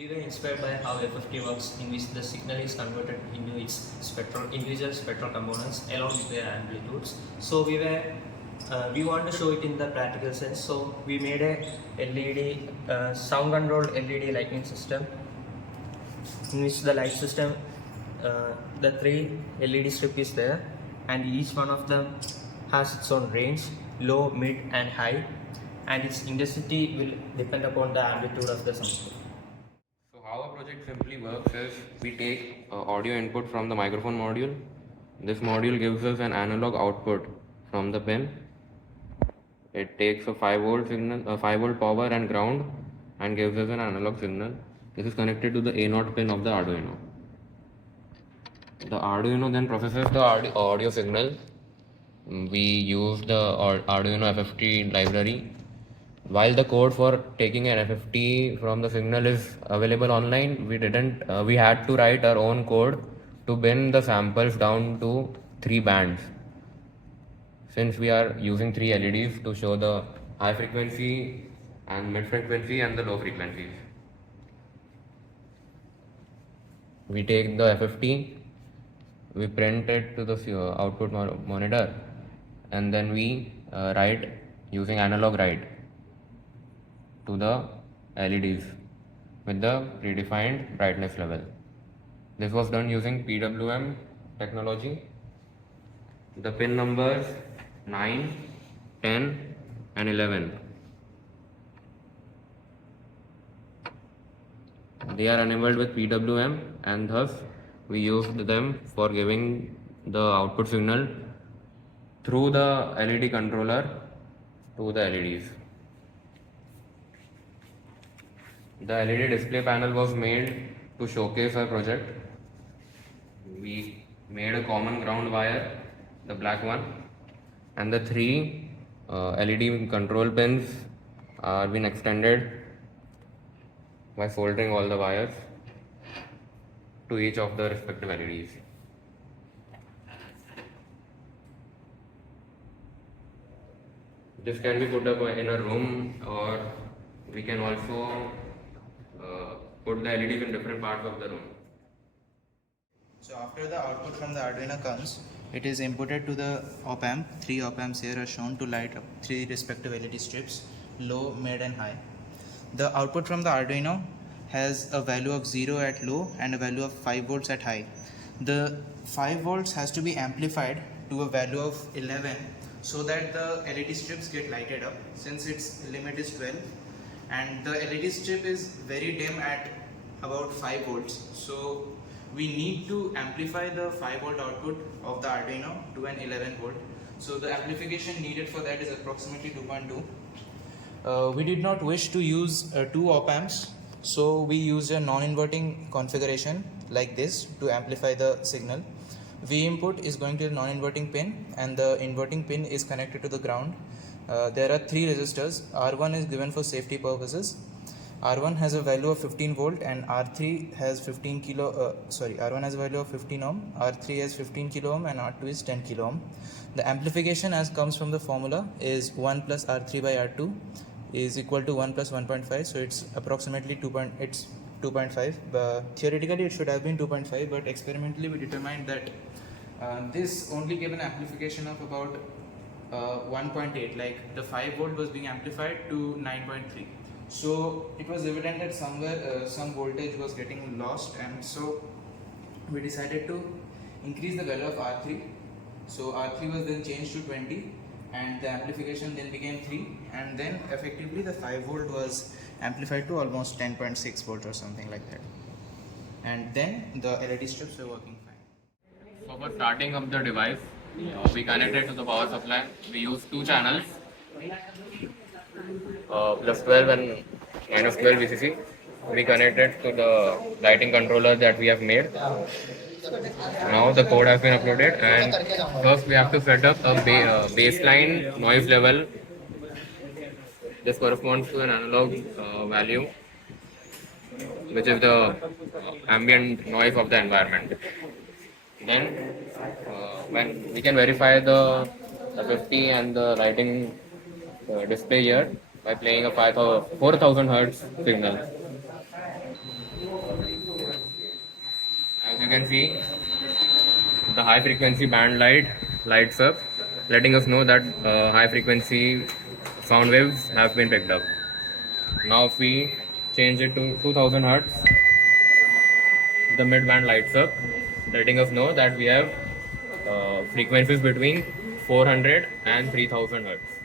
We were inspired by how FFT works, in which the signal is converted into its individual spectral components along with their amplitudes. So we want to show it in the practical sense. So we made a LED sound controlled LED lighting system, in which the light system, the three LED strip is there, and each one of them has its own range, low, mid, and high, and its intensity will depend upon the amplitude of the sound. So how our project simply works is we take audio input from the microphone module. This module gives us an analog output from the pin. It takes a 5 volt signal, 5 volt power and ground, and gives us an analog signal. This is connected to the A0 pin of the Arduino. The Arduino then processes the audio signal. We use the Arduino FFT library. While the code for taking an FFT from the signal is available online, we had to write our own code to bin the samples down to 3 bands. Since we are using 3 LEDs to show the high frequency and mid frequency and the low frequencies. We take the FFT, we print it to the output monitor, and then we write using analog write to the LEDs with the predefined brightness level. This was done using PWM technology. The pin numbers 9, 10 and 11. They are enabled with PWM, and thus we used them for giving the output signal through the LED controller to the LEDs. The LED display panel was made to showcase our project. We made a common ground wire, the black one, and the 3 LED control pins are been extended by soldering all the wires to each of the respective LEDs. This can be put up in a room, or we can also put the LEDs in different parts of the room. So after the output from the Arduino comes, it is inputted to the op-amp. 3 op-amps here are shown to light up 3 respective LED strips, low, mid and high. The output from the Arduino has a value of 0 at low and a value of 5 volts at high. The 5 volts has to be amplified to a value of 11 so that the LED strips get lighted up, since its limit is 12, and the LED strip is very dim at about 5 volts. So we need to amplify the 5 volt output of the Arduino to an 11 volt. So the amplification needed for that is approximately 2.2. We did not wish to use 2 op amps, so we used a non-inverting configuration like this to amplify the signal. V input is going to the non-inverting pin, and the inverting pin is connected to the ground. There are 3 resistors. R1 is given for safety purposes. R1 has a value of 15 volt and R3 has 15 kilo. R1 has a value of 15 ohm, R3 has 15 kilo ohm, and R2 is 10 kilo ohm. The amplification, as comes from the formula, is 1 plus R3 by R2 is equal to 1 plus 1.5. So it's approximately 2.5. Theoretically it should have been 2.5, but experimentally we determined that this only gave an amplification of about 1.8. Like the 5 volt was being amplified to 9.3. So it was evident that somewhere some voltage was getting lost, and so we decided to increase the value of R3. So R3 was then changed to 20, and the amplification then became 3, and then effectively the 5 volt was amplified to almost 10.6 volt or something like that, and then the LED strips were working fine. So for starting up the device, we connected to the power supply. We used 2 channels, plus 12 and minus 12 VCC. We connected to the lighting controller that we have made. Now the code has been uploaded, and first we have to set up a baseline noise level. This corresponds to an analog value, which is the ambient noise of the environment. Then when we can verify the 50 and the lighting display here by playing a 4000 Hz signal. can see the high frequency band lights up, letting us know that high frequency sound waves have been picked up. Now if we change it to 2000 hertz, the mid band lights up, letting us know that we have frequencies between 400 and 3000 hertz.